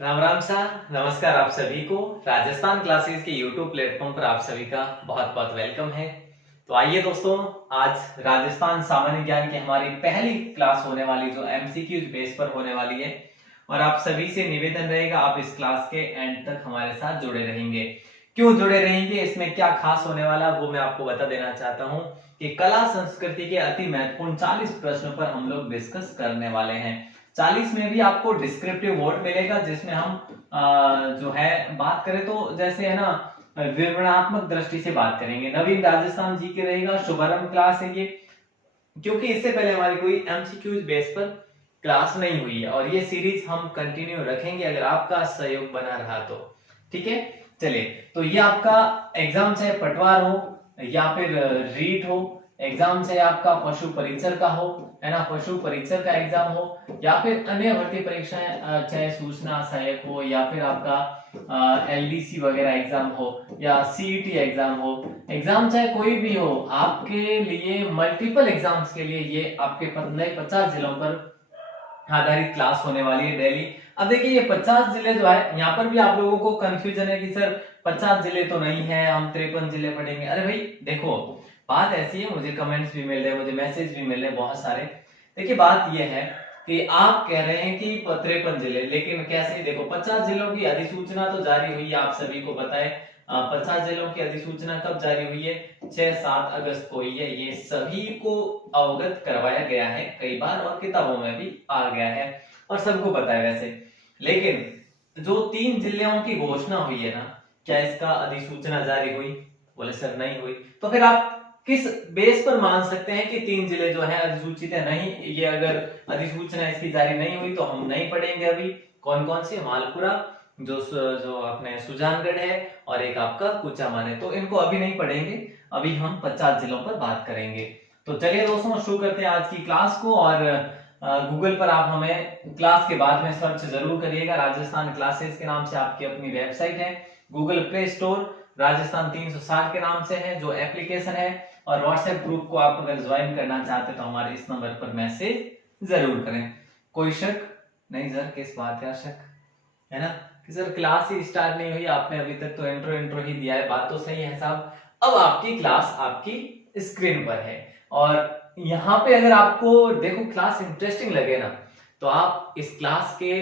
राम राम सा नमस्कार आप सभी को। राजस्थान क्लासेस के यूट्यूब प्लेटफॉर्म पर आप सभी का बहुत बहुत वेलकम है। तो आइए दोस्तों, आज राजस्थान सामान्य ज्ञान की हमारी पहली क्लास होने वाली जो एमसीक्यूज बेस पर होने वाली है, और आप सभी से निवेदन रहेगा आप इस क्लास के एंड तक हमारे साथ जुड़े रहेंगे। क्यों जुड़े रहेंगे, इसमें क्या खास होने वाला वो मैं आपको बता देना चाहता हूँ कि कला संस्कृति के अति महत्वपूर्ण 40 प्रश्नों पर हम लोग डिस्कस करने वाले हैं। 40 में भी आपको डिस्क्रिप्टिव वर्ड मिलेगा, जिसमें हम जो है बात करें तो जैसे है ना, विवरणात्मक दृष्टि से बात करेंगे। नवीन राजस्थान जी के रहेगा, शुभारंभ क्लास है ये, क्योंकि इससे पहले हमारी कोई एमसीक्यूज बेस पर क्लास नहीं हुई है, और ये सीरीज हम कंटिन्यू रखेंगे अगर आपका सहयोग बना रहा तो। ठीक है, चलिए। तो ये आपका एग्जाम चाहे पटवार हो या फिर रीट हो, एग्जाम चाहे आपका पशु परिचर का हो, है ना, पशु परिचर का एग्जाम हो, या फिर अन्य भर्ती परीक्षाएं चाहे सूचना सहायक हो, या फिर आपका एलडीसी वगैरह एग्जाम हो, या सीईटी एग्जाम हो, एग्जाम चाहे कोई भी हो, आपके लिए मल्टीपल एग्जाम्स के लिए ये आपके नए 50 जिलों पर आधारित क्लास होने वाली है डेली। अब देखिए, ये 50 जिले जो है, यहाँ पर भी आप लोगों को कंफ्यूजन है कि सर 50 जिले तो नहीं है, हम 53 जिले पढ़ेंगे। अरे भाई देखो, बात ऐसी है, मुझे कमेंट्स भी मिल रहे हैं, मुझे मैसेज भी मिल रहे हैं बहुत सारे। देखिए बात यह है कि आप कह रहे हैं कि 53 जिले, लेकिन कैसे? देखो 50 जिलों की अधिसूचना तो जारी हुई है, आप सभी को पता है। 50 जिलों की अधिसूचना कब जारी हुई है? 6-7 अगस्त को हुई है। ये सभी को अवगत करवाया गया है कई बार, और किताबों में भी आ गया है, और सबको पता है वैसे। लेकिन जो 3 जिलों की घोषणा हुई है ना, क्या इसका अधिसूचना जारी हुई? बोले सर नहीं हुई। तो फिर आप किस बेस पर मान सकते हैं कि 3 जिले जो है अधिसूचित है? नहीं, ये अगर अधिसूचना इसकी जारी नहीं हुई तो हम नहीं पढ़ेंगे अभी। कौन कौन सी? मालपुरा, जो अपने सुजानगढ़ है, और एक आपका कुचामन है, तो इनको अभी नहीं पढ़ेंगे। अभी हम 50 जिलों पर बात करेंगे। तो चलिए दोस्तों, शुरू करते हैं आज की क्लास को। और गूगल पर आप हमें क्लास के बाद में सर्च जरूर करिएगा। राजस्थान क्लासेस के नाम से आपकी अपनी वेबसाइट है। गूगल प्ले स्टोर राजस्थान 360 के नाम से है जो एप्लीकेशन है, और व्हाट्सएप ग्रुप को आप अगर ज्वाइन करना चाहते तो हमारे इस नंबर पर मैसेज जरूर करें। कोई शक नहीं सर? किस बात का शक है ना, कि सर क्लास ही स्टार्ट नहीं हुई, आपने अभी तक तो इंट्रो ही दिया है। बात तो सही है साहब। अब आपकी क्लास आपकी स्क्रीन पर है, और यहाँ पे अगर आपको देखो क्लास इंटरेस्टिंग लगे ना, तो आप इस क्लास के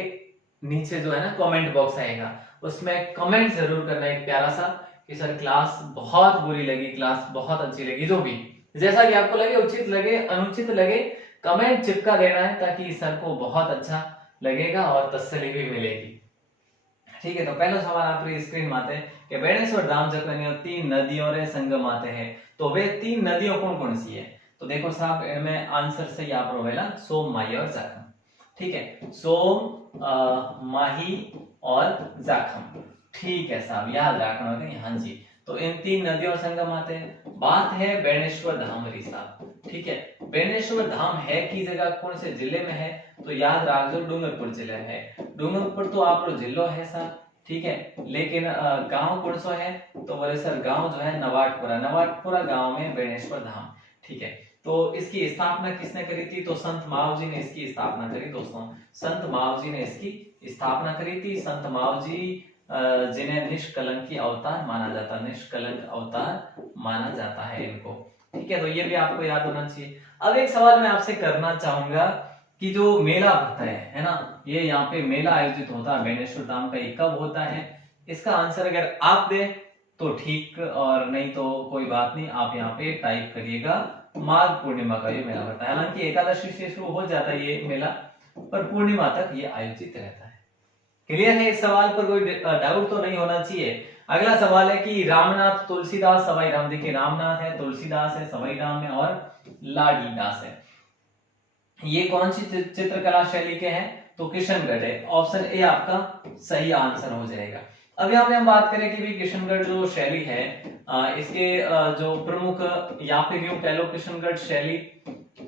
नीचे जो है ना कमेंट बॉक्स आएगा, उसमें कमेंट जरूर करना एक प्यारा सा कि सर क्लास बहुत बुरी लगी, क्लास बहुत अच्छी लगी, जो भी जैसा भी आपको लगे, उचित लगे अनुचित लगे, कमेंट चिपका देना है, ताकि सर को बहुत अच्छा लगेगा और तसल्ली भी मिलेगी। ठीक है, तो पहला सवाल आपकी स्क्रीन में आते हैं कि बेणेश्वर धाम जखनी 3 नदियों रे संगम आते हैं, तो वे 3 नदियों कौन कौन सी है? तो देखो साहब, इनमें आंसर सही आप रोवेला सोम, माही और जाखम। ठीक है, सोम, माही और जाखम। ठीक है साहब, याद रखना होगा। हाँ जी, तो इन 3 नदियों संगम आते हैं। बात है बेणेश्वर धाम री साहब। ठीक है, बेणेश्वर धाम है की जगह कौन से जिले में है? तो याद रख दो, डूंगरपुर जिले में है। डूंगरपुर तो आप जिलो है साहब, ठीक है, लेकिन गांव कौन सा है? तो बोले सर गांव जो है नवाटपुरा, नवाटपुरा गांव में बेणेश्वर धाम। ठीक है, तो इसकी स्थापना किसने करी थी? तो संत मावजी ने इसकी स्थापना करी दोस्तों। संत मावजी ने इसकी स्थापना करी थी। संत मावजी जिन्हें निष्कलंकी अवतार माना जाता, निष्कलंक अवतार माना जाता है इनको। ठीक है, तो ये भी आपको याद होना चाहिए। अब एक सवाल मैं आपसे करना चाहूंगा कि जो मेला होता है ना, ये यहाँ पे मेला आयोजित होता है बेणेश्वर धाम का, ये कब होता है? इसका आंसर अगर आप दे तो ठीक, और नहीं तो कोई बात नहीं, आप यहाँ पे टाइप करिएगा माघ पूर्णिमा का ये मेला होता है। हालांकि एकादशी से शुरू हो जाता है ये मेला, पर पूर्णिमा तक ये आयोजित रहता है। क्लियर है? इस सवाल पर कोई डाउट तो नहीं होना चाहिए। अगला सवाल है कि रामनाथ तुलसीदास सवाई राम, देखिए रामनाथ है, तुलसीदास है, सवाई राम है, और लाडी दास है। ये कौन सी चित्रकला शैली के हैं? तो किशनगढ़ है। ऑप्शन ए आपका सही आंसर हो जाएगा। अब यहाँ पे हम बात करें कि भी किशनगढ़ जो शैली है, इसके जो प्रमुख, या फिर यूं कह लो किशनगढ़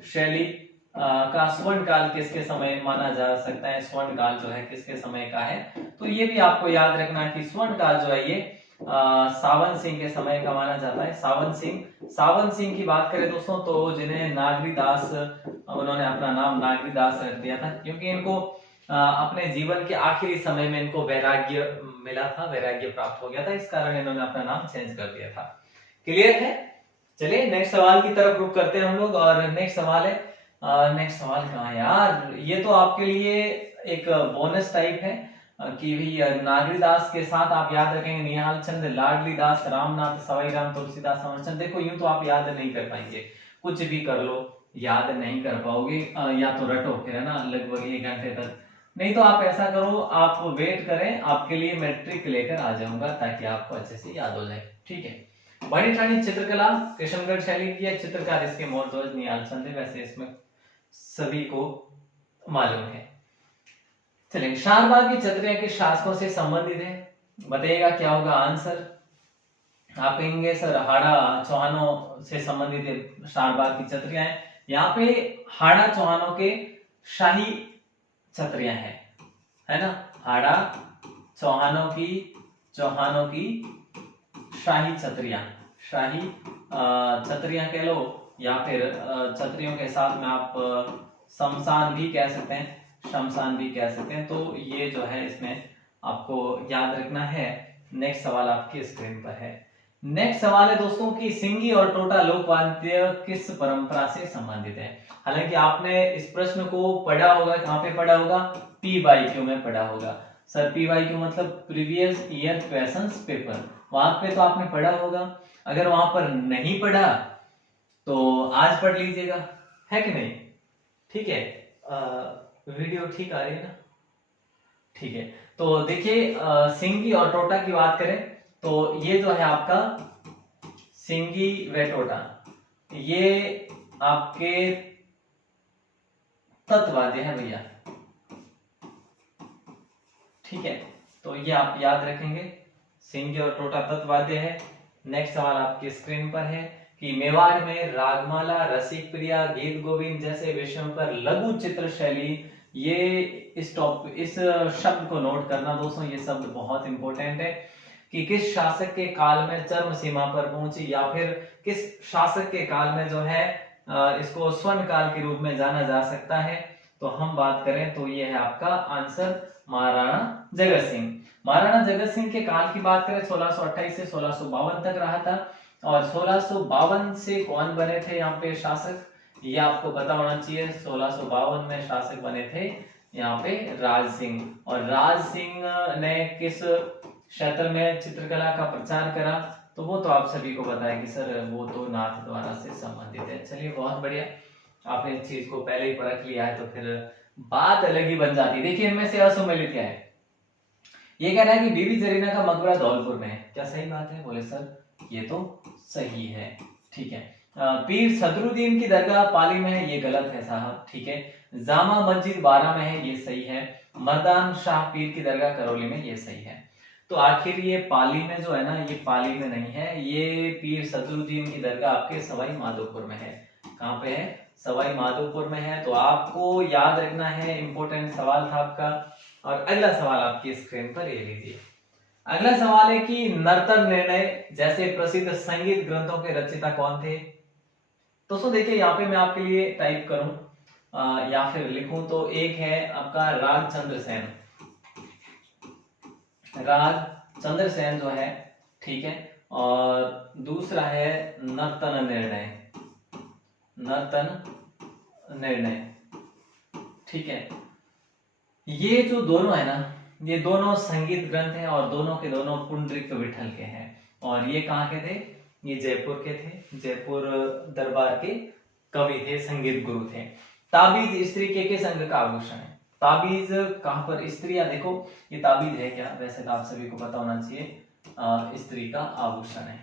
शैली का स्वर्ण काल किसके समय माना जा सकता है? स्वर्ण काल जो है किसके समय का है? तो ये भी आपको याद रखना है कि स्वर्ण काल जो है ये सावन सिंह के समय का माना जाता है। सावन सिंह की बात करें दोस्तों, तो जिन्हें नागरीदास, उन्होंने अपना नाम नागरीदास रख दिया था, क्योंकि इनको अपने जीवन के आखिरी समय में इनको वैराग्य मिला था, वैराग्य प्राप्त हो गया था, इस कारण इन्होंने अपना नाम चेंज कर दिया था। क्लियर है? चलिए नेक्स्ट सवाल की तरफ रुख करते हैं हम लोग। और नेक्स्ट सवाल है, नेक्स्ट सवाल कहाँ है यार, ये तो आपके लिए एक बोनस टाइप है कि भी नागरीदास के साथ आप याद रखेंगे निहाल चंद, लाडली दास, रामनाथ, सवाई राम, तुलसीदास, अमरचंद। देखो यूं तो आप याद नहीं कर पाएंगे, कुछ भी कर लो याद नहीं कर पाओगे, या तो रटो फिर, है ना, लगभग 1 घंटे तक। नहीं तो आप ऐसा करो, आप वेट करें, आपके लिए मैं ट्रिक लेकर आ जाऊंगा ताकि आपको अच्छे से याद हो जाए। ठीक है, बड़ी ठाणी चित्रकला कृष्णगढ़ शैली की है, चित्रकार इसके मोरध्वज निहाल चंद है, वैसे इसमें सभी को मालूम है। चलिए, शाहबाग की छतरियां किस शासकों से संबंधित है, बताइएगा क्या होगा आंसर। आप कहेंगे सर हाड़ा चौहानों से संबंधित है शाहबाग की छतरियां है। यहाँ पे हाड़ा चौहानों के शाही छतरियां है ना, हाड़ा चौहानों की शाही छतरियां, शाही छतरियां कह लो, या फिर छतरियों के साथ में आप शमशान भी कह सकते हैं, शमशान भी कह सकते हैं। तो ये जो है इसमें आपको याद रखना है। नेक्स्ट सवाल आपकी स्क्रीन पर है। नेक्स्ट सवाल है दोस्तों कि सिंगी और टोटा लोकवाद्य किस परंपरा से संबंधित है। हालांकि आपने इस प्रश्न को पढ़ा होगा, कहाँ पे पढ़ा होगा, PYQ में पढ़ा होगा। सर PYQ मतलब प्रीवियस ईयर क्वेश्चंस पेपर, वहां पे तो आपने पढ़ा होगा। अगर वहां पर नहीं पढ़ा तो आज पढ़ लीजिएगा, है कि नहीं? ठीक है, वीडियो ठीक आ रही है ना? ठीक है, तो देखिए सिंगी और टोटा की बात करें तो ये जो है आपका सिंगी व टोटा, ये आपके तत्वाद्य है भैया। ठीक है, तो ये आप याद रखेंगे, सिंगी और टोटा तत्वाद्य है। नेक्स्ट सवाल आपकी स्क्रीन पर है कि मेवाड़ में रागमाला, रसिक प्रिया, गीत गोविंद जैसे विषयों पर लघु चित्र शैली, ये इस शब्द को नोट करना दोस्तों, ये शब्द बहुत इंपॉर्टेंट है कि किस शासक के काल में चरम सीमा पर पहुंची, या फिर किस शासक के काल में जो है इसको स्वर्ण काल के रूप में जाना जा सकता है। तो हम बात करें तो ये है आपका आंसर महाराणा जगत सिंह। महाराणा जगत सिंह के काल की बात करें 1628 से 1652 तक रहा था। और 1652 से कौन बने थे यहाँ पे शासक, ये आपको पता होना चाहिए। 1652 में शासक बने थे यहाँ पे राज सिंह। और राज सिंह ने किस क्षेत्र में चित्रकला का प्रचार करा, तो वो तो आप सभी को पता है कि सर वो तो नाथ द्वारा से संबंधित है। चलिए बहुत बढ़िया, आपने इस चीज को पहले ही परख लिया है तो फिर बात अलग ही बन जाती है। देखिए इनमें से असुमेलित क्या है, ये कह रहा है कि बीबी जरीना का मकबरा धौलपुर में है, क्या सही बात है? बोले सर ये तो सही है। ठीक है, पीर सदरुद्दीन की दरगाह पाली में है, ये गलत है साहब। ठीक है, जामा मस्जिद बारा में है, ये सही है। मर्दान शाह पीर की दरगाह करौली में, ये सही है। तो आखिर ये पाली में जो है ना, ये पाली में नहीं है, ये पीर सदरुद्दीन की दरगाह आपके सवाई माधोपुर में है। कहाँ पे है? सवाई माधोपुर में है। तो आपको याद रखना है, इंपॉर्टेंट सवाल था आपका। और अगला सवाल आपकी स्क्रीन पर ये लीजिए। अगला सवाल है कि नर्तन निर्णय जैसे प्रसिद्ध संगीत ग्रंथों के रचयिता कौन थे। दोस्तों देखिए यहाँ पे मैं आपके लिए टाइप करूं या फिर लिखूं तो एक है आपका राजचंद्र सेन, राजचंद्र सेन जो है, ठीक है। और दूसरा है नर्तन निर्णय, नर्तन निर्णय, ठीक है। ये जो दोनों है ना, ये दोनों संगीत ग्रंथ हैं और दोनों के दोनों पुंडरीक विठल के हैं। और ये कहाँ के थे? ये जयपुर के थे, जयपुर दरबार के कवि थे, संगीत गुरु थे। ताबीज स्त्री के संग का आभूषण है। ताबीज कहाँ पर? स्त्रियां देखो, ये ताबीज है क्या? वैसे तो आप सभी को पता होना चाहिए, स्त्री का आभूषण है,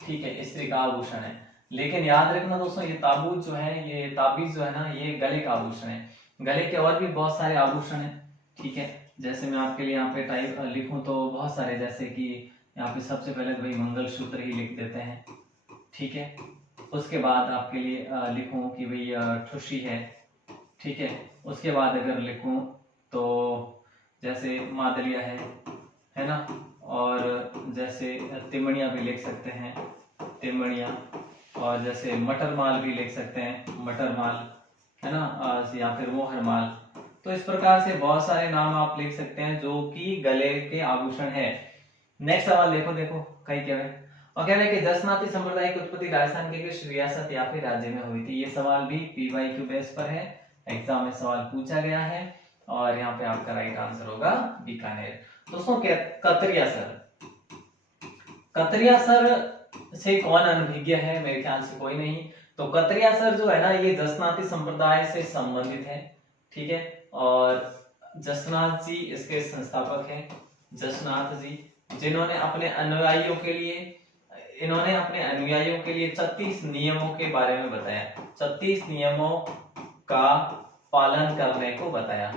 ठीक है, स्त्री का आभूषण है। लेकिन याद रखना दोस्तों, ये ताबूत जो है, ये ताबीज जो है ना, ये गले का आभूषण है। गले के और भी बहुत सारे आभूषण हैं, ठीक है। जैसे मैं आपके लिए यहाँ पे टाइप लिखूं तो बहुत सारे, जैसे कि यहाँ पे सबसे पहले तो भाई मंगलसूत्र ही लिख देते हैं, ठीक है। उसके बाद आपके लिए लिखूं कि भाई ठुशी है, ठीक है। उसके बाद अगर लिखूं तो जैसे मादलिया है ना, और जैसे तिमणिया भी लिख सकते हैं, तिमणिया। और जैसे मटर माल भी लिख सकते हैं, मटर माल, है ना, या फिर मोहर माल, तो इस प्रकार से बहुत सारे नाम आप लिख सकते हैं जो कि गले के आभूषण है। नेक्स्ट सवाल देखो कई क्या है, और कह रहे हैं कि दशनाथी संप्रदाय की उत्पत्ति राजस्थान के किस रियासत या फिर राज्य में हुई थी। ये सवाल भी PYQ बेस पर है, एग्जाम में सवाल पूछा गया है और यहाँ पे आपका राइट आंसर होगा बीकानेर। दोस्तों कतरियासर से कौन अनभिज्ञ है, मेरे ख्याल से कोई नहीं। तो कतरियासर जो है ना, ये दशनाथी संप्रदाय से संबंधित है, ठीक है। और जसनाथ जी इसके संस्थापक हैं, जसनाथ जी, जिन्होंने अपने अनुयायियों के लिए 36 नियमों के बारे में बताया, 36 नियमों का पालन करने को बताया,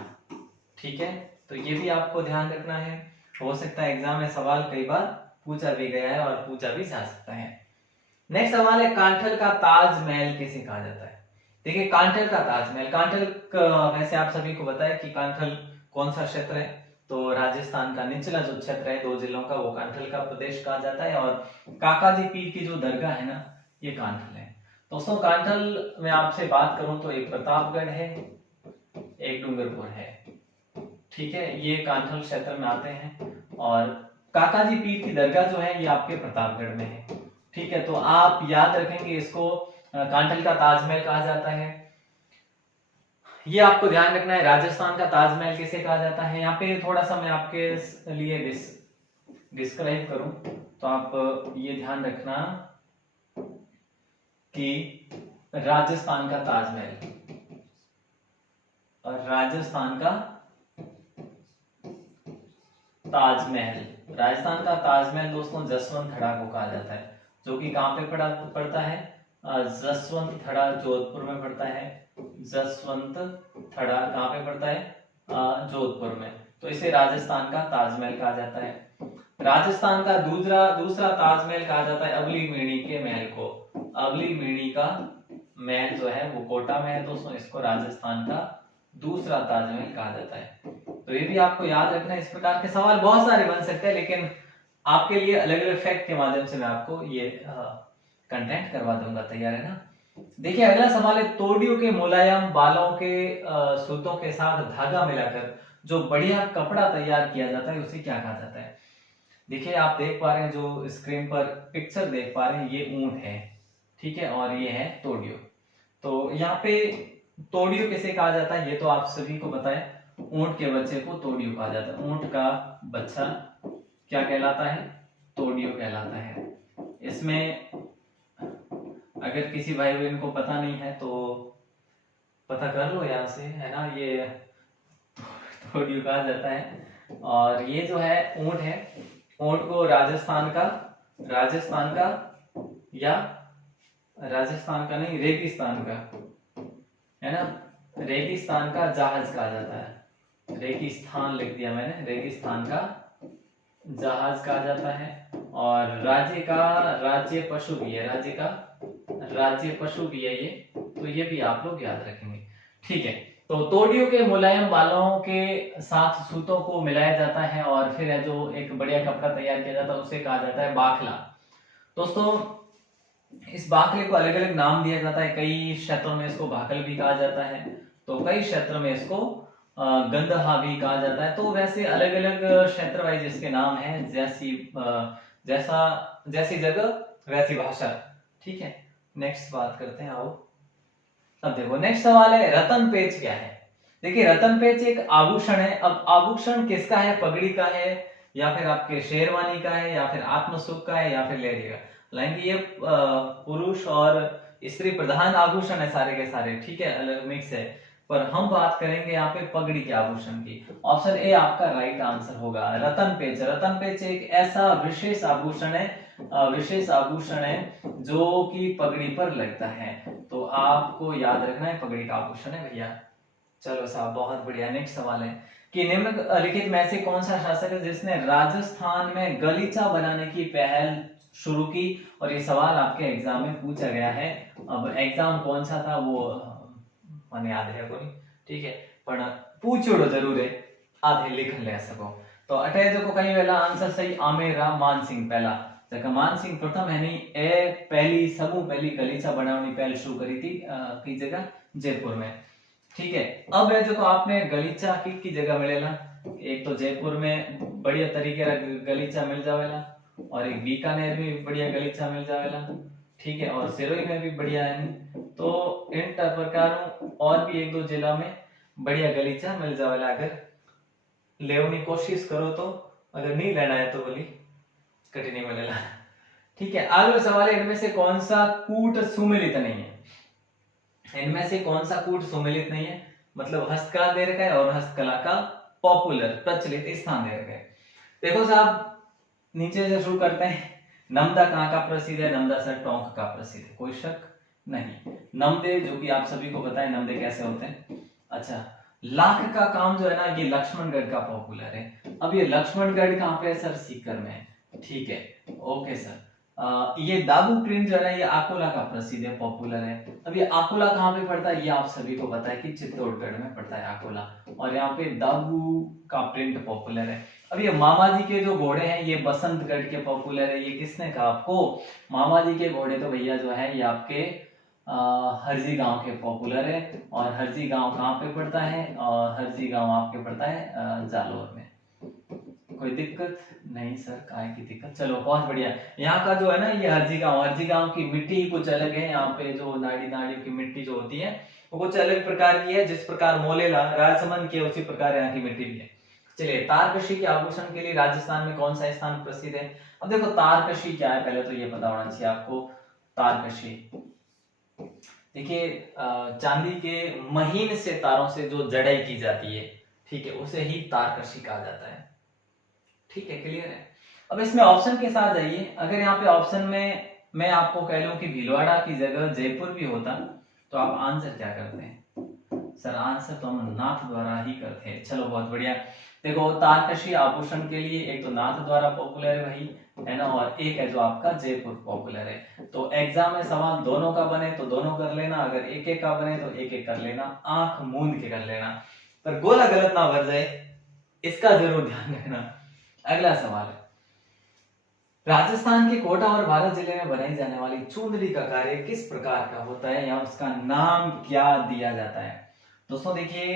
ठीक है। तो ये भी आपको ध्यान रखना है, हो सकता है एग्जाम में सवाल कई बार पूछा भी गया है और पूछा भी जा सकता है। नेक्स्ट सवाल है, कांठल का ताजमहल किसे कहा जाता है। देखिए कांठल का ताजमहल, वैसे आप सभी को पता है कि कांठल कौन सा क्षेत्र है, तो राजस्थान का निचला जो क्षेत्र है 2 जिलों का, वो कांठल का प्रदेश कहा जाता है। और काकाजी पीर की जो दरगाह है ना, ये कांठल है। दोस्तों कांठल में आपसे बात करूं तो एक प्रतापगढ़ है, एक डूंगरपुर है, ठीक है, ये कांठल क्षेत्र में आते हैं। और काकाजी पीर की दरगाह जो है ये आपके प्रतापगढ़ में है, ठीक है। तो आप याद रखेंगे इसको कांठल का ताजमहल कहा जाता है। ये आपको ध्यान रखना है, राजस्थान का ताजमहल किसे कहा जाता है। यहाँ पे थोड़ा सा मैं आपके लिए डिस्क्राइब करूं तो आप ये ध्यान रखना कि राजस्थान का ताजमहल, और राजस्थान का ताजमहल दोस्तों जसवंतथड़ा को कहा जाता है, जो कि कहां पे पड़ता है, जसवंतथड़ा जोधपुर में पड़ता है। जसवंतथड़ा कहां पे पड़ता है, जोधपुर में। तो इसे राजस्थान का ताजमहल कहा जाता है। राजस्थान का दूसरा ताजमहल कहा जाता है अवली मीणी के महल को। अवली मीणी का महल जो है वो कोटा में है दोस्तों, इसको राजस्थान का दूसरा ताजमहल कहा जाता है। तो ये भी आपको याद रखना है। इस प्रकार के सवाल बहुत सारे बन सकते हैं, लेकिन आपके लिए अलग अलग फैक्ट के माध्यम से मैं आपको ये कंटेंट करवा दूंगा, तैयार है ना। देखिए अगला सवाल है, तोड़ियों के मुलायम बालों के सूतों के साथ धागा मिलाकर जो बढ़िया कपड़ा तैयार किया जाता है उसे क्या कहा जाता है। देखिए आप देख पा रहे हैं, जो स्क्रीन पर पिक्चर देख पा रहे हैं, ये ऊंट है, ठीक है, और ये है तोड़ियों। तो यहाँ पे तोड़ियों किसे कहा जाता है ये तो आप सभी को पता है, ऊंट के बच्चे को तोड़ियों कहा जाता है। ऊंट का बच्चा क्या कहलाता है, तोड़ियों कहलाता है। इसमें अगर किसी भाई बहन को पता नहीं है तो पता कर लो यहाँ से, है ना, ये तोड़ियों कहा जाता है। और ये जो है ऊंट है, ऊंट को राजस्थान का नहीं, रेगिस्तान का, है ना, रेगिस्तान का जहाज कहा जाता है। रेगिस्तान लिख दिया मैंने, रेगिस्तान का जहाज कहा जाता है। और राज्य पशु भी है ये, तो ये भी आप लोग याद रखेंगे, ठीक है। तो तोड़ियों के मुलायम बालों के साथ सूतों को मिलाया जाता है और फिर जो एक बढ़िया कपड़ा तैयार किया जाता है उसे कहा जाता है बाखला। दोस्तों इस बाखले को अलग अलग नाम दिया जाता है, कई क्षेत्रों में इसको भाकल भी कहा जाता है, तो कई क्षेत्रों में इसको गंदहा भी कहा जाता है। तो वैसे अलग अलग क्षेत्र वाइज इसके नाम है, जैसी जगह वैसी भाषा, ठीक है। नेक्स्ट बात करते हैं, आओ। अब देखो नेक्स्ट सवाल है, रतन पेच क्या है। देखिए रतन पेच एक आभूषण है। अब आभूषण किसका है, पगड़ी का है या फिर आपके शेरवानी का है या फिर आत्मसुख का है या फिर लेडी का। हालांकि ये पुरुष और स्त्री प्रधान आभूषण है सारे के सारे, ठीक है, अलग मिक्स है, पर हम बात करेंगे यहाँ पे पगड़ी के आभूषण की। ऑप्शन ए आपका राइट आंसर होगा, रतन पेच। रतन पेच एक ऐसा विशेष आभूषण है जो कि पगड़ी पर लगता है, तो आपको याद रखना है पगड़ी का आभूषण है भैया। चलो साहब बहुत बढ़िया। नेक्स्ट सवाल है कि निम्नलिखित में से कौन सा शासक है जिसने राजस्थान में गलीचा बनाने की पहल शुरू की। और ये सवाल आपके एग्जाम में पूछा गया है। अब एग्जाम कौन सा था वो મને याद है कोई, ठीक है, पण पूछोड़ो जरूर है, आधे लिखन ले सको। तो अटे जो को कहीं वाला आंसर सही आमेरा मानसिंह पहला, जका मानसिंह प्रथम है नहीं ए पहली गलीचा बनावनी पहल शुरू करी थी की जगह जयपुर में। ठीक है। अब है जो आपने गलीचा की जगह मिलेला, एक तो जयपुर में बढ़िया तरीके रा गलीचा मिल जावेला और एक बीकानेर में भी बढ़िया गलीचा मिल जावेला, ठीक है, और सिरोही में भी बढ़िया है। तो इन प्रकार और भी एक दो जिला में बढ़िया गलीचा मिल जावेला अगर लेवनी कोशिश करो तो, अगर नहीं लेना है तो बोली कटी नहीं मिलेला। ठीक है, अगला सवाल है इनमें से कौन सा कूट सुमेलित नहीं है? इनमें से कौन सा कूट सुमेलित नहीं है? मतलब हस्तकला दे रखा है और हस्तकला का पॉपुलर प्रचलित स्थान दे रखा है। देखो साहब, नीचे से शुरू करते हैं। नमदा कहाँ का प्रसिद्ध है? नमदा सर टोंक का प्रसिद्ध है, कोई शक नहीं। नमदे जो कि आप सभी को पता है नमदे कैसे होते हैं। अच्छा, लाख का काम जो है ना, ये लक्ष्मणगढ़ का पॉपुलर है। अब ये लक्ष्मणगढ़ कहाँ पे है सर? सीकर में है, ठीक है, ओके सर। ये दागू प्रिंट जो है ना, ये अकोला का प्रसिद्ध है, पॉपुलर है। अब ये अकोला कहाँ पे पड़ता है? ये आप सभी को पता है कि चित्तौड़गढ़ में पड़ता है अकोला, और यहाँ पे दागू का प्रिंट पॉपुलर है। अब ये मामा जी के जो घोड़े हैं ये बसंतगढ़ के पॉपुलर है। ये किसने कहा आपको? मामा जी के घोड़े तो भैया जो है ये आपके हरजी गांव के पॉपुलर है। और हरजी गांव कहाँ पे पड़ता है? और हरजी गांव आपके पड़ता है जालोर में। कोई दिक्कत नहीं सर, काय की दिक्कत? चलो बहुत बढ़िया। यहाँ का जो है ना ये हरजी गांव की मिट्टी कुछ अलग है। यहाँ पे जो नाड़ी नाड़ी की मिट्टी जो होती है वो कुछ अलग प्रकार की है। जिस प्रकार मोलेला राजसमंद की उसी प्रकार यहाँ की मिट्टी भी है। चलिए, तारकशी के आभूषण के लिए राजस्थान में कौन सा स्थान प्रसिद्ध है? अब देखो तारकशी क्या है, पहले तो ये पता होना चाहिए आपको। तारकशी देखिए, चांदी के महीन से तारों से जो जड़ाई की जाती है, ठीक है, उसे ही तारकशी कहा जाता है। ठीक है, क्लियर है। अब इसमें ऑप्शन के साथ जाइए। अगर यहाँ पे ऑप्शन में मैं आपको कह लूं कि भीलवाड़ा की जगह जयपुर भी होता तो आप आंसर क्या करते हैं? सर आंसर तो हम नाथ द्वारा ही करते हैं। चलो बहुत बढ़िया। देखो, तारकशी आभूषण के लिए एक तो नाथ द्वारा पॉपुलर है वही है ना, और एक है जो आपका जयपुर पॉपुलर है। तो एग्जाम में सवाल दोनों का बने तो दोनों कर लेना, अगर एक एक का बने तो एक एक कर लेना, आंख मूंद के कर लेना, पर गोला गलत ना भर जाए, इसका जरूर ध्यान रखना। अगला सवाल है, राजस्थान के कोटा और बारां जिले में बनाई जाने वाली चुंदड़ी का कार्य किस प्रकार का होता है या उसका नाम क्या दिया जाता है? दोस्तों देखिए,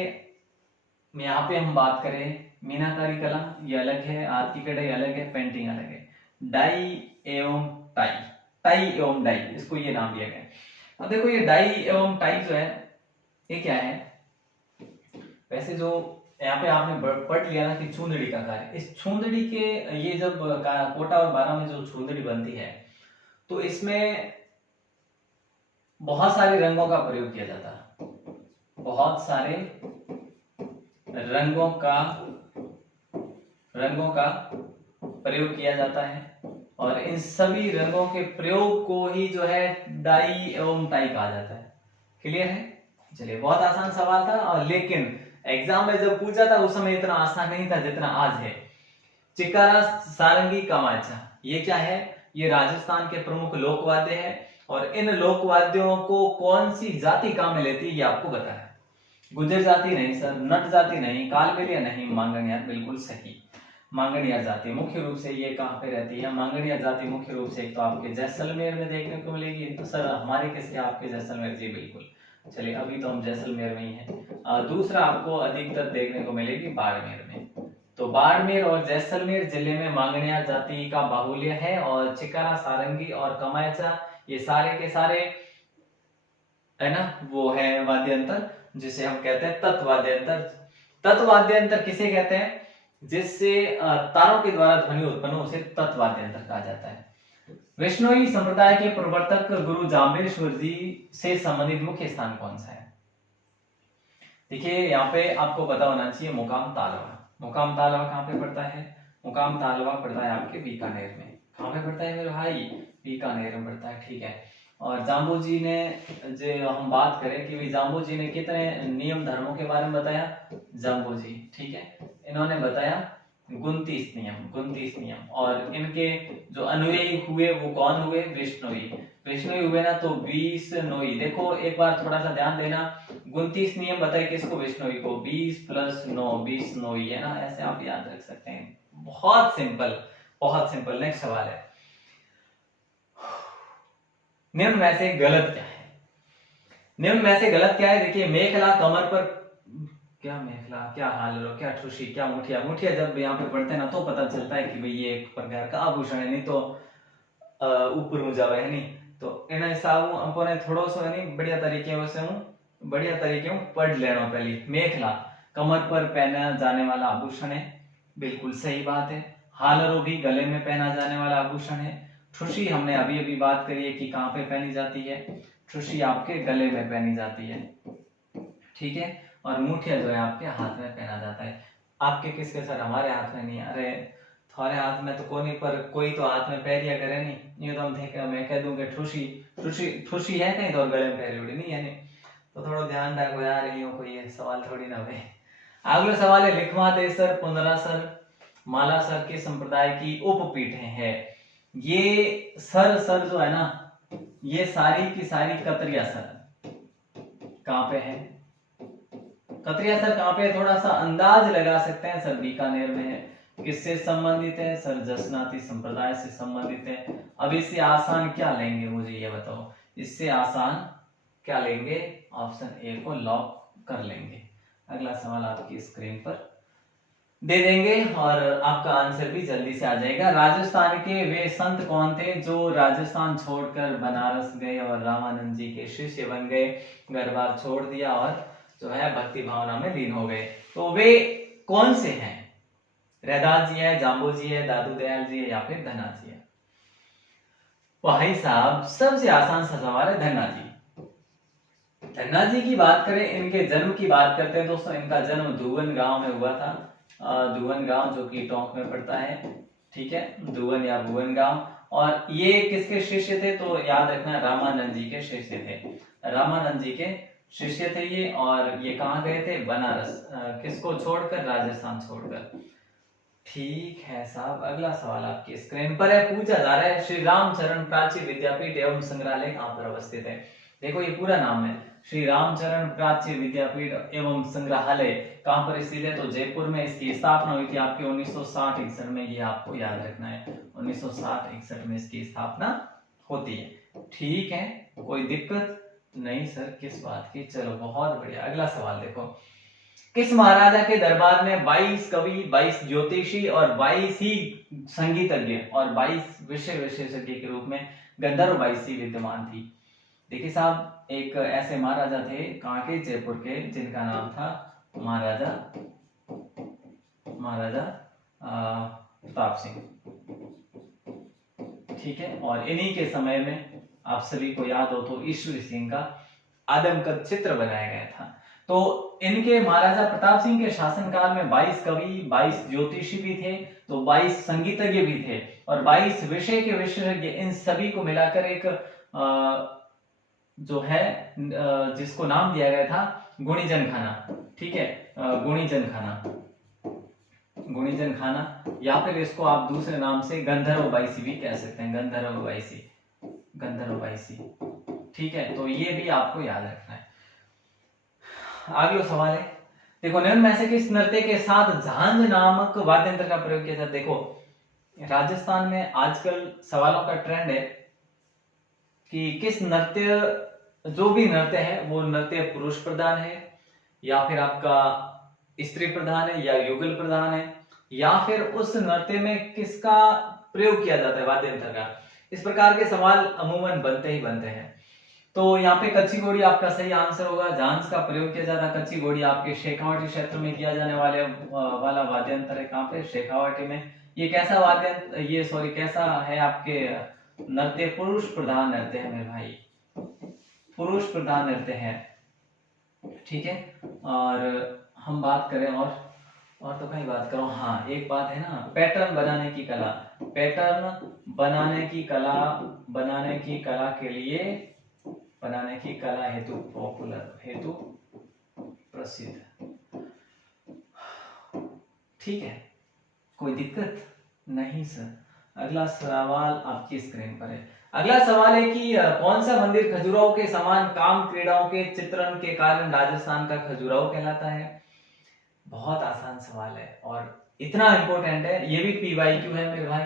यहाँ पे हम बात करें मीनाकारी कला, ये अलग है, आरती कढ़ाई अलग है, पेंटिंग अलग है। डाई एवं टाई, टाई एवं डाई, इसको ये नाम दिया गया। अब देखो, ये डाई एवं टाई जो है ये क्या है? वैसे जो यहाँ पे आपने पढ़ लिया ना कि चुंदड़ी का कार्य, इस चुंदड़ी के ये जब कोटा और बारां में जो चुंदड़ी बनती है तो इसमें बहुत सारे रंगों का प्रयोग किया जाता है, बहुत सारे रंगों का प्रयोग किया जाता है, और इन सभी रंगों के प्रयोग को ही जो है डाई एवं टाई कहा जाता है। क्लियर है? चलिए, बहुत आसान सवाल था, और लेकिन एग्जाम में जब पूछा था उस समय इतना आसान नहीं था जितना आज है। चिकारा, सारंगी, कमाचा, ये क्या है? ये राजस्थान के प्रमुख लोकवाद्य है, और इन लोकवाद्यों को कौन सी जाति काम में लेती है ये आपको बताना है। गुर्जर जाति नहीं सर, नट जाति नहीं, कालबेलिया नहीं, मांगणिया बिल्कुल सही। मांगणिया जाति मुख्य रूप से ये कहाँ पे रहती है? मांगणिया जाति मुख्य रूप से एक तो आपके जैसलमेर में देखने को मिलेगी। तो सर हमारे किसके? आपके जैसलमेर, जी बिल्कुल। चलिए, अभी तो हम जैसलमेर में ही हैं। दूसरा आपको अधिकतर देखने को मिलेगी बाड़मेर में। तो बाड़मेर और जैसलमेर जिले में मांगणिया जाति का बाहुल्य है, और चिकारा, सारंगी और कमायचा ये सारे के सारे है ना, वो है वाद्यंतर जिसे हम कहते हैं तत्वाद्यंतर। तत्वाद्यंतर किसे कहते हैं? जिससे तारों के द्वारा ध्वनि उत्पन्न हो, उसे तत्वाद्यंतर कहा जाता है। वैष्णवी संप्रदाय के प्रवर्तक गुरु जाम्बेश्वर जी से संबंधित मुख्य स्थान कौन सा है? देखिए, यहाँ पे आपको पता होना चाहिए मुकाम तालवा। मुकाम तालवा कहाँ पे पड़ता है? मुकाम तालवा पड़ता है आपके बीकानेर में। कहाँ पे पड़ता है मेरे भाई? बीकानेर में पड़ता है, ठीक है। और जाम्बू जी ने, जो हम बात करें कि भाई जाम्बू जी ने कितने नियम धर्मों के बारे में बताया? जाम्बू जी, ठीक है, इन्होंने बताया 29 नियम। और इनके जो अनुयायी हुए वो कौन हुए? वैष्णवी हुए ना, तो 20 नोई। देखो एक बार थोड़ा सा ध्यान देना, 29 नियम बताए किसको? वैष्णवी को। 20 + 9 20 नोई है ना, ऐसे आप याद रख सकते हैं। बहुत सिंपल, बहुत सिंपल। नेक्स्ट सवाल है, निम्न में से गलत क्या है? निम्न में से गलत क्या है? देखिए, मेखला कमर पर, क्या मेखला, क्या हालरो, क्या ठुशी, क्या मुठिया। मुठिया जब यहाँ पे पढ़ते हैं ना तो पता चलता है कि भाई ये एक प्रकार का आभूषण है, नहीं तो ऊपर मुजावे है नहीं। तो इन हिसाब हमने थोड़ो सो है नहीं बढ़िया तरीके से पढ़ लेना। पहले मेखला कमर पर पहना जाने वाला आभूषण है, बिल्कुल सही बात है। हालरो भी गले में पहना जाने वाला आभूषण है। ठुशी हमने अभी अभी बात करी है कि कहाँ पे पहनी जाती है, ठुशी आपके गले में पहनी जाती है, ठीक है। और मुठिया जो है आपके हाथ में पहना जाता है। आपके किसके सर? हमारे हाथ में नहीं, अरे तुम्हारे हाथ में तो कोई पर कोई तो हाथ में पहनिया करे नहीं। ये तो हम देखे, मैं कह दूं कि ठुशी ठुशी ठुशी है कहीं तो गले में पहरी उड़ी नहीं है नहीं। तो थोड़ा ध्यान रखो यार, यूं कोई ये सवाल थोड़ी ना भाई। अगला सवाल है, लिखवा देसर, पुनरासर, मालासर के संप्रदाय की उपपीठें है। ये सर जो है ना, ये सारी की सारी कतरिया सर कहाँ पे है? कतरिया सर कहाँ पे है? थोड़ा सा अंदाज लगा सकते हैं सर, बीकानेर में है। किससे संबंधित है सर? जसनाती संप्रदाय से संबंधित है। अब इससे आसान क्या लेंगे मुझे ये बताओ, इससे आसान क्या लेंगे? ऑप्शन ए को लॉक कर लेंगे। अगला सवाल आपकी स्क्रीन पर दे देंगे और आपका आंसर भी जल्दी से आ जाएगा। राजस्थान के वे संत कौन थे जो राजस्थान छोड़कर बनारस गए और रामानंद जी के शिष्य बन गए, घर बार छोड़ दिया और जो है भक्ति भावना में लीन हो गए? तो वे कौन से हैं? रैदास जी है, जाम्बू जी है, दादू दयाल जी है, या फिर धन्ना जी है? भाई साहब, सबसे आसान सा सवाल है, धन्ना जी। धन्ना जी की बात करें, इनके जन्म की बात करते हैं दोस्तों। इनका जन्म दुवन गांव में हुआ था। दुवन गांव जो कि टोंक में पड़ता है, ठीक है, दुवन या भुवन गांव। और ये किसके शिष्य थे? तो याद रखना, रामानंद जी के शिष्य थे। रामानंद जी के शिष्य थे ये। और ये कहाँ गए थे? बनारस। किसको छोड़कर? राजस्थान छोड़कर। ठीक है साहब, अगला सवाल आपकी स्क्रीन पर है। पूछा जा रहा है, श्री रामचरण प्राची विद्यापीठ एवं संग्रहालय कहाँ पर अवस्थित है? देखो, ये पूरा नाम है, श्री रामचरण प्राची विद्यापीठ एवं संग्रहालय कहाँ पर स्थित है? तो जयपुर में इसकी स्थापना हुई थी आपके 1960-61 में। ये आपको याद रखना है, 1960-61 में इसकी स्थापना होती है। ठीक है, कोई दिक्कत नहीं सर किस बात की? चलो बहुत बढ़िया। अगला सवाल देखो, किस महाराजा के दरबार में 22 कवि, 22 ज्योतिषी और 22 ही संगीतज्ञ और 22 विषय विशेषज्ञ के रूप में गंधर्व 22 विद्यमान थी? देखिए साहब, एक ऐसे महाराजा थे कहाँ के? जयपुर के, जिनका नाम था महाराजा प्रताप सिंह, ठीक है। और इन्हीं के समय में आप सभी को याद हो तो ईश्वरी सिंह का आदमकद चित्र बनाया गया था। तो इनके महाराजा प्रताप सिंह के शासनकाल में 22 कवि, 22 ज्योतिषी भी थे, तो 22 संगीतज्ञ भी थे और 22 विषय के विशेषज्ञ। इन सभी को मिलाकर एक जो है जिसको नाम दिया गया था गुणीजन खाना, ठीक है, गुणीजन खाना, या फिर इसको आप दूसरे नाम से गंधर्व 22 भी कह सकते हैं। गंधर्व 22, ठीक है। तो ये भी आपको याद रखना है। अगला सवाल है, देखो, निम्न में से किस नृत्य के साथ झांझ नामक वाद्य यंत्र का प्रयोग किया जाता है? देखो, राजस्थान में आजकल सवालों का ट्रेंड है कि किस नृत्य, जो भी नृत्य है वो नृत्य पुरुष प्रधान है या फिर आपका स्त्री प्रधान है या युगल प्रधान है, या फिर उस नृत्य में किसका प्रयोग किया जाता है वाद्य यंत्र का? इस प्रकार के सवाल अमूमन बनते हैं। तो यहाँ पे कच्ची घोड़ी आपका सही आंसर होगा। झांझ का प्रयोग किया जाता है। कच्ची घोड़ी आपके शेखावाटी क्षेत्र में किया जाने वाला वाद्य यंत्र है। कहाँ पे? शेखावाटी में। ये कैसा वाद्य, ये सॉरी कैसा है आपके नृत्य? पुरुष प्रधान नृत्य है मेरे भाई, पुरुष प्रधान नृत्य है, ठीक है। और हम बात करें और तो कहीं बात करो, हाँ एक बात है ना, पैटर्न बनाने की कला, बनाने की कला हेतु पॉपुलर, हेतु प्रसिद्ध, ठीक है, कोई दिक्कत नहीं सर। अगला सवाल आपकी स्क्रीन पर है। अगला सवाल है कि कौन सा मंदिर खजुराहो के समान काम क्रीड़ाओं के चित्रण के कारण राजस्थान का खजुराहो कहलाता है? बहुत आसान सवाल है और इतना इंपॉर्टेंट है, ये भी PYQ है मेरे भाई,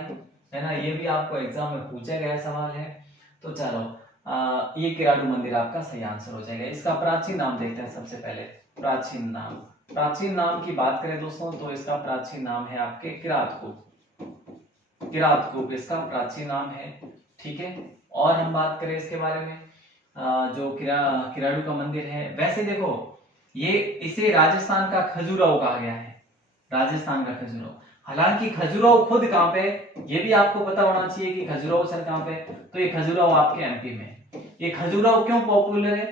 है ना, ये भी आपको एग्जाम में पूछा गया सवाल है। तो चलो ये किराडू मंदिर आपका सही आंसर हो जाएगा। इसका प्राचीन नाम देखते हैं सबसे पहले। प्राचीन नाम, प्राचीन नाम की बात करें दोस्तों तो इसका प्राचीन नाम है आपके किरातकूप। किरातकूप इसका प्राचीन नाम है, ठीक है। और हम बात करें इसके बारे में, जो किराडू का मंदिर है, वैसे देखो ये इसे राजस्थान का खजुराहो कहा गया है, राजस्थान का खजुराहो। हालांकि खजुराहो खुद कहां पे, ये भी आपको पता होना चाहिए कि खजुराहो सर कहां पे, तो ये खजुराहो आपके एमपी में। ये खजुराहो क्यों पॉपुलर है,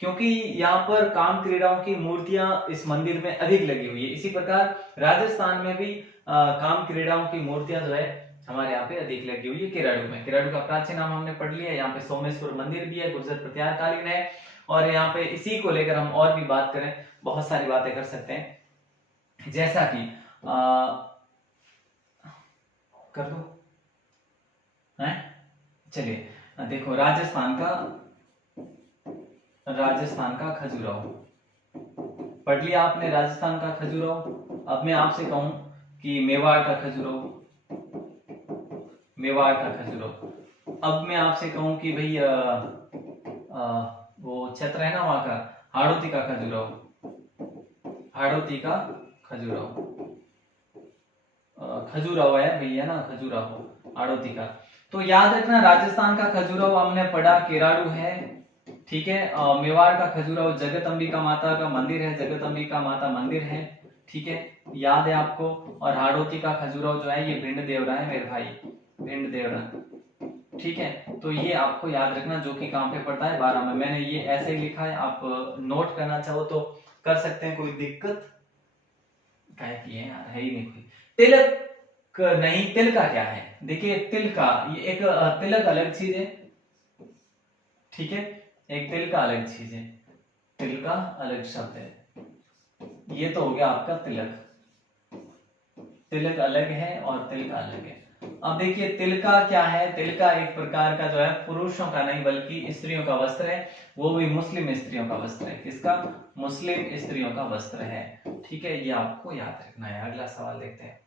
क्योंकि यहाँ पर काम क्रीड़ाओं की मूर्तियां इस मंदिर में अधिक लगी हुई है। इसी प्रकार राजस्थान में भी काम क्रीड़ाओं की मूर्तियां जो है हमारे यहाँ पे अधिक लगी हुई है किराडू में। किराडू का प्राचीन नाम हमने पढ़ लिया। यहाँ पे सोमेश्वर मंदिर भी है, गुर्जर प्रत्यार कालीन है। और यहाँ पे इसी को लेकर हम और भी बात करें, बहुत सारी बातें कर सकते हैं, जैसा कि कर दो है। चलिए देखो, राजस्थान का खजुराहो पढ़ लिया आपने, राजस्थान का खजुराहो। अब मैं आपसे कहूं कि मेवाड़ का खजुराहो, मेवाड़ का खजुराहो। अब मैं आपसे कहूं कि भाई वो क्षेत्र है ना वहां का, हाड़ौती का खजुराहो, हाड़ौती का खजुराहो, खजुराहो है भैया ना, खजुराहो हाड़ौती का। तो याद रखना, राजस्थान का खजुराहो हमने पढ़ा किराडू है, ठीक है। मेवाड़ का खजुराहो जगत अंबिका माता का मंदिर है, जगत अंबिका माता मंदिर है, ठीक है, याद है आपको। और हाड़ौती का खजुराहो जो है ये भिंड देवरा है मेरे भाई, भिंड देवरा, ठीक है। तो ये आपको याद रखना, जो कि कहां पे पड़ता है, 12 में। मैंने ये ऐसे ही लिखा है, आप नोट करना चाहो तो कर सकते हैं, कोई दिक्कत क्या है यार, है ही नहीं कोई। तिलक नहीं, तिलका क्या है, देखिए तिलका ये एक तिलक अलग चीज है, ठीक है, एक तिलका अलग चीज है, तिलका अलग शब्द है। ये तो हो गया आपका तिलक, तिलक अलग है और तिलका अलग है। अब देखिए तिलका क्या है, तिलका एक प्रकार का जो है पुरुषों का नहीं बल्कि स्त्रियों का वस्त्र है, वो भी मुस्लिम स्त्रियों का वस्त्र है। किसका, मुस्लिम स्त्रियों का वस्त्र है, ठीक है, ये आपको याद रखना है। अगला सवाल देखते हैं,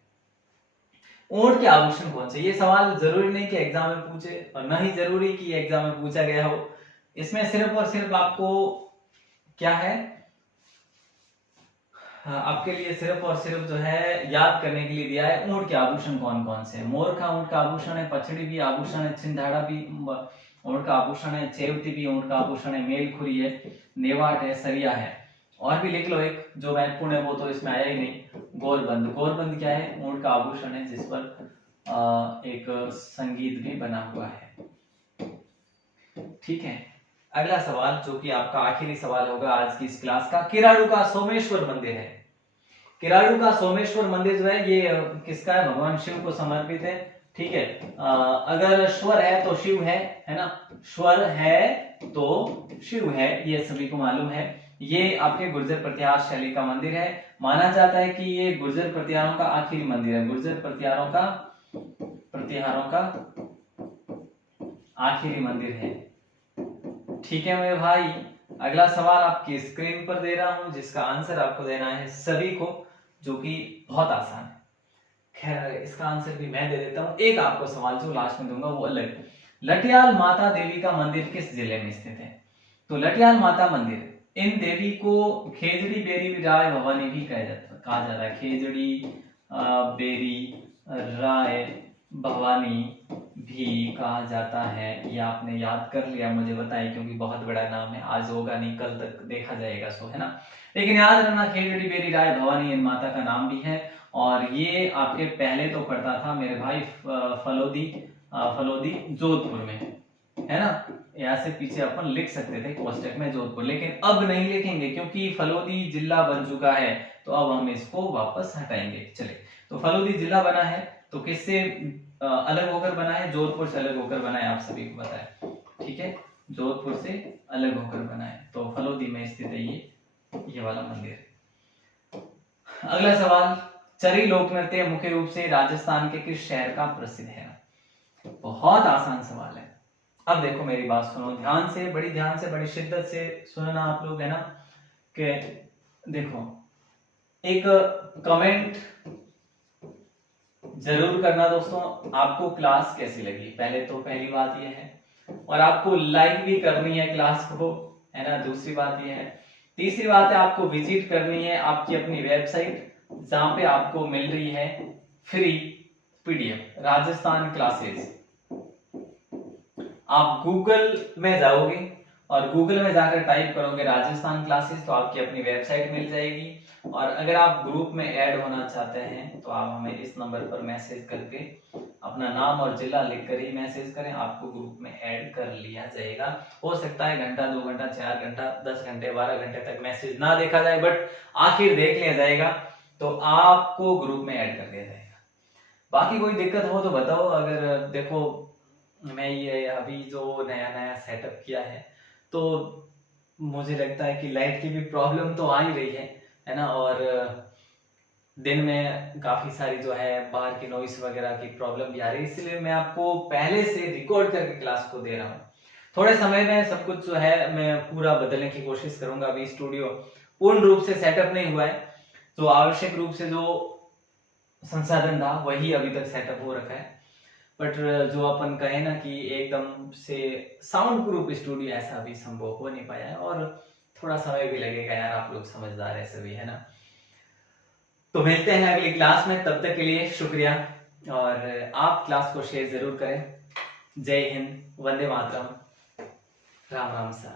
ऊंट के आभूषण कौन से। ये सवाल जरूरी नहीं कि एग्जाम में पूछे और ना ही जरूरी कि एग्जाम में पूछा गया हो। इसमें सिर्फ और सिर्फ आपको क्या है, आपके लिए सिर्फ और सिर्फ जो है याद करने के लिए दिया है, ऊंट के आभूषण कौन कौन से। मोर का ऊंट का आभूषण है, पछड़ी भी आभूषण है, छिंदाड़ा भी ऊंट का आभूषण है, चेवटी भी ऊंट का आभूषण है, मेलखुरी है, नेवाट है, सरिया है। और भी लिख लो एक जो महत्वपूर्ण है, वो तो इसमें आया ही नहीं, गोरबंद। गोरबंद क्या है, ऊंट का आभूषण है जिस पर एक संगीत भी बना हुआ है, ठीक है। अगला सवाल जो कि आपका आखिरी सवाल होगा आज की इस क्लास का, किराडू का सोमेश्वर मंदिर है। किराडू का सोमेश्वर मंदिर जो है ये किसका है, भगवान शिव को समर्पित है, ठीक है। अगर स्वर है तो शिव है ना, स्वर है तो शिव है, ये सभी को मालूम है। ये आपके गुर्जर प्रतिहार शैली का मंदिर है। माना जाता है कि ये गुर्जर प्रतिहारों का आखिरी मंदिर है, गुर्जर प्रतिहारों का आखिरी मंदिर है, ठीक है मेरे भाई। अगला सवाल आपकी स्क्रीन पर दे रहा हूं, जिसका आंसर आपको देना है सभी को, जो कि बहुत आसान है। खैर इसका आंसर भी मैं दे देता हूं। एक आपको सवाल जो लास्ट में दूंगा वो अलग। लटियाल माता देवी का मंदिर किस जिले में स्थित है। तो लटियाल माता मंदिर, इन देवी को खेजड़ी बेरी राय भवानी भी कहा जाता है। खेजड़ी बेरी राय भवानी भी कहा जाता है। ये आपने याद कर लिया, मुझे बताइए, क्योंकि बहुत बड़ा नाम है, आज होगा नहीं कल तक देखा जाएगा, सो है ना। लेकिन याद रखना खेजड़ी बेरी राय भवानी इन माता का नाम भी है। और ये आपके पहले तो पड़ता था मेरे भाई फलोदी जोधपुर में, है ना। यहाँ से पीछे अपन लिख सकते थे कोष्टक में जोधपुर, लेकिन अब नहीं लिखेंगे क्योंकि फलोदी जिला बन चुका है, तो अब हम इसको वापस हटाएंगे। चले, तो फलोदी जिला बना है तो किससे अलग होकर बना है, जोधपुर से अलग होकर बना है, आप सभी को पता है, ठीक है, जोधपुर से अलग होकर बना है। तो फलोदी में स्थित है ये वाला मंदिर। अगला सवाल, चरी लोक नृत्य मुख्य रूप से राजस्थान के किस शहर का प्रसिद्ध है। बहुत आसान सवाल है। अब देखो मेरी बात सुनो ध्यान से, बड़ी शिद्दत से सुनना आप लोग, है ना। कि देखो एक कमेंट जरूर करना दोस्तों, आपको क्लास कैसी लगी। पहले तो पहली बात यह है, और आपको लाइक भी करनी है क्लास को, है ना। दूसरी बात ये है। तीसरी बात है, आपको विजिट करनी है आपकी अपनी वेबसाइट, जहां पे आपको मिल रही है फ्री पीडीएफ राजस्थान क्लासेस। आप गूगल में जाओगे और गूगल में जाकर टाइप करोगे राजस्थान क्लासेस, तो आपकी अपनी वेबसाइट मिल जाएगी। और अगर आप ग्रुप में ऐड होना चाहते हैं तो आप हमें इस नंबर पर मैसेज करके अपना नाम और जिला लिखकर ही मैसेज करें, आपको ग्रुप में ऐड कर लिया जाएगा। हो सकता है घंटा, 2 घंटा, 4 घंटा, 10 घंटे, 12 घंटे तक मैसेज ना देखा जाए, बट आखिर देख लिया जाएगा, तो आपको ग्रुप में ऐड कर दिया जाएगा। बाकी कोई दिक्कत हो तो बताओ। अगर देखो, मैं ये अभी जो नया नया सेटअप किया है, तो मुझे लगता है कि लाइट की भी प्रॉब्लम तो आ ही रही है ना। और दिन में काफी सारी जो है बाहर की नॉइस वगैरह की प्रॉब्लम भी आ रही है, इसलिए मैं आपको पहले से रिकॉर्ड करके क्लास को दे रहा हूँ। थोड़े समय में सब कुछ जो है मैं पूरा बदलने की कोशिश करूंगा। अभी स्टूडियो पूर्ण रूप से सेटअप नहीं हुआ है, तो आवश्यक रूप से जो संसाधन था वही अभी तक सेटअप हो रखा है। बट जो अपन कहे ना कि एकदम से साउंड प्रूफ स्टूडियो, ऐसा अभी संभव हो नहीं पाया है, और थोड़ा समय भी लगेगा यार, आप लोग समझदार है सभी, है ना। तो मिलते हैं अगली क्लास में, तब तक के लिए शुक्रिया। और आप क्लास को शेयर जरूर करें। जय हिंद, वंदे मातरम, राम राम सा।